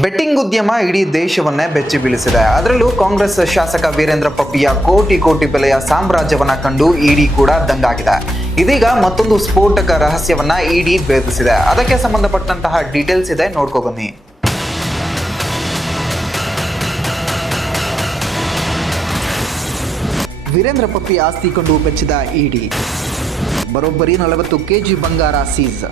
Betting ಉದ್ಯಮ ಇಡೀ ದೇಶವನ್ನೇ ಬೆಚ್ಚಿ ಬೀಳಿಸಿದೆ. ಅದರಲ್ಲೂ ಕಾಂಗ್ರೆಸ್ ಶಾಸಕ ವೀರೇಂದ್ರ ಪಪ್ಪಿಯ ಕೋಟಿ ಕೋಟಿ ಬೆಲೆಯ ಸಾಮ್ರಾಜ್ಯವನ್ನ ಕಂಡು ಇಡಿ ಕೂಡ ದಂಗಾಗಿದೆ. ಇದೀಗ ಮತ್ತೊಂದು ಸ್ಫೋಟಕ ರಹಸ್ಯವನ್ನ ಇಡಿ ಭೇದಿಸಿದೆ. ಅದಕ್ಕೆ ಸಂಬಂಧಪಟ್ಟಂತಹ ಡೀಟೇಲ್ಸ್ ಇದೆ, ನೋಡ್ಕೊ ಬನ್ನಿ. ವೀರೇಂದ್ರ ಪಪ್ಪಿ ಆಸ್ತಿ ಕಂಡು ಬೆಚ್ಚಿದ ಇಡಿ. ಬರೋಬ್ಬರಿ 40 ಕೆಜಿ ಬಂಗಾರ seize.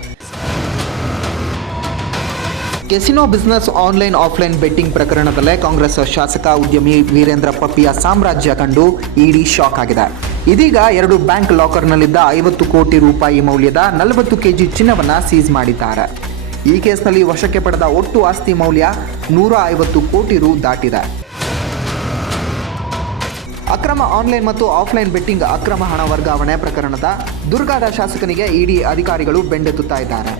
Casino business online offline betting ಪ್ರಕರಣದಲ್ಲೇ ಕಾಂಗ್ರೆಸ್ ಶಾಸಕ ಉದ್ಯಮಿ ವೀರೇಂದ್ರ ಪಪ್ಪಿಯ ಸಾಮ್ರಾಜ್ಯ ಕಂಡು ಇಡಿ ಶಾಕ್ ಆಗಿದೆ. ಇದೀಗ 2 ಬ್ಯಾಂಕ್ ಲಾಕರ್ನಲ್ಲಿದ್ದ 50 ಕೋಟಿ ರೂಪಾಯಿ ಮೌಲ್ಯದ 40 ಕೆಜಿ ಚಿನ್ನವನ್ನು ಸೀಸ್ ಮಾಡಿದ್ದಾರೆ. ಈ ಕೇಸ್ನಲ್ಲಿ ವಶಕ್ಕೆ ಪಡೆದ ಒಟ್ಟು ಆಸ್ತಿ ಮೌಲ್ಯ 150 ಕೋಟಿ ರು ದಾಟಿದೆ. ಅಕ್ರಮ ಆನ್ಲೈನ್ ಮತ್ತು ಆಫ್ಲೈನ್ ಬೆಟ್ಟಿಂಗ್ ಅಕ್ರಮ ಹಣ ವರ್ಗಾವಣೆ ಪ್ರಕರಣದ ದುರ್ಗಾದ ಶಾಸಕನಿಗೆ ಇಡಿ ಅಧಿಕಾರಿಗಳು ಬೆಂಡೆತ್ತುತ್ತಾ ಇದ್ದಾರೆ.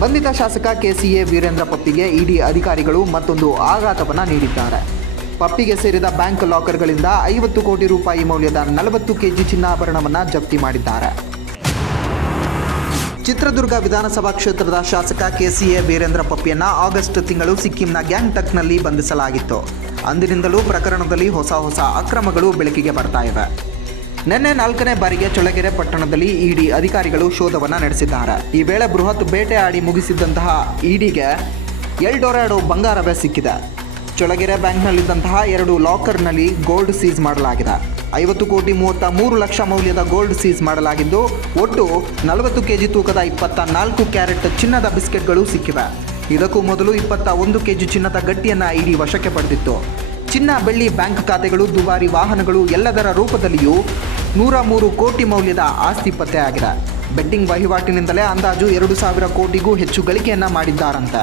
ಬಂಧಿತ ಶಾಸಕ ಕೆಸಿಎ ವೀರೇಂದ್ರ ಪಪ್ಪಿಗೆ ಇಡಿ ಅಧಿಕಾರಿಗಳು ಮತ್ತೊಂದು ಆಘಾತವನ್ನು ನೀಡಿದ್ದಾರೆ. ಪಪ್ಪಿಗೆ ಸೇರಿದ ಬ್ಯಾಂಕ್ ಲಾಕರ್ಗಳಿಂದ 50 ಕೋಟಿ ರೂಪಾಯಿ ಮೌಲ್ಯದ 40 ಕೆಜಿ ಚಿನ್ನಾಭರಣವನ್ನು ಜಪ್ತಿ ಮಾಡಿದ್ದಾರೆ. ಚಿತ್ರದುರ್ಗ ವಿಧಾನಸಭಾ ಕ್ಷೇತ್ರದ ಶಾಸಕ ಕೆಸಿಎ ವೀರೇಂದ್ರ ಪಪ್ಪಿಯನ್ನು ಆಗಸ್ಟ್ ತಿಂಗಳು ಸಿಕ್ಕಿಂನ ಗ್ಯಾಂಗ್ಟಕ್ನಲ್ಲಿ ಬಂಧಿಸಲಾಗಿತ್ತು. ಅಂದಿನಿಂದಲೂ ಪ್ರಕರಣದಲ್ಲಿ ಹೊಸ ಅಕ್ರಮಗಳು ಬೆಳಕಿಗೆ ಬರ್ತಾ ಇವೆ. ನಿನ್ನೆ 4ನೇ ಬಾರಿಗೆ ಚಳ್ಳಕೆರೆ ಪಟ್ಟಣದಲ್ಲಿ ಇಡಿ ಅಧಿಕಾರಿಗಳು ಶೋಧವನ್ನು ನಡೆಸಿದ್ದಾರೆ. ಈ ವೇಳೆ ಬೃಹತ್ ಬೇಟೆ ಆಡಿ ಮುಗಿಸಿದ್ದಂತಹ ಇಡಿಗೆ ಎಲ್ಡೊರಾಡೋ ಬಂಗಾರವೇ ಸಿಕ್ಕಿದೆ. ಚಳ್ಳಕೆರೆ ಬ್ಯಾಂಕ್ನಲ್ಲಿದ್ದಂತಹ 2 ಲಾಕರ್ನಲ್ಲಿ ಗೋಲ್ಡ್ ಸೀಸ್ ಮಾಡಲಾಗಿದೆ. 50 ಕೋಟಿ 33 ಲಕ್ಷ ಮೌಲ್ಯದ ಗೋಲ್ಡ್ ಸೀಸ್ ಮಾಡಲಾಗಿದ್ದು, ಒಟ್ಟು 40 ಕೆಜಿ ತೂಕದ 24 ಕ್ಯಾರೆಟ್ ಚಿನ್ನದ ಬಿಸ್ಕೆಟ್ಗಳು ಸಿಕ್ಕಿವೆ. ಇದಕ್ಕೂ ಮೊದಲು 21 ಕೆಜಿ ಚಿನ್ನದ ಗಟ್ಟಿಯನ್ನು ಇಡಿ ವಶಕ್ಕೆ ಪಡೆದಿತ್ತು. ಚಿನ್ನ, ಬೆಳ್ಳಿ, ಬ್ಯಾಂಕ್ ಖಾತೆಗಳು, ದುಬಾರಿ ವಾಹನಗಳು ಎಲ್ಲದರ ರೂಪದಲ್ಲಿಯೂ 103 ಕೋಟಿ ಮೌಲ್ಯದ ಆಸ್ತಿ ಪತ್ತೆಯಾಗಿದೆ. ಬೆಟ್ಟಿಂಗ್ ವಹಿವಾಟಿನಿಂದಲೇ ಅಂದಾಜು 2,000 ಕೋಟಿಗೂ ಹೆಚ್ಚು ಗಳಿಕೆಯನ್ನು ಮಾಡಿದ್ದಾರಂತೆ.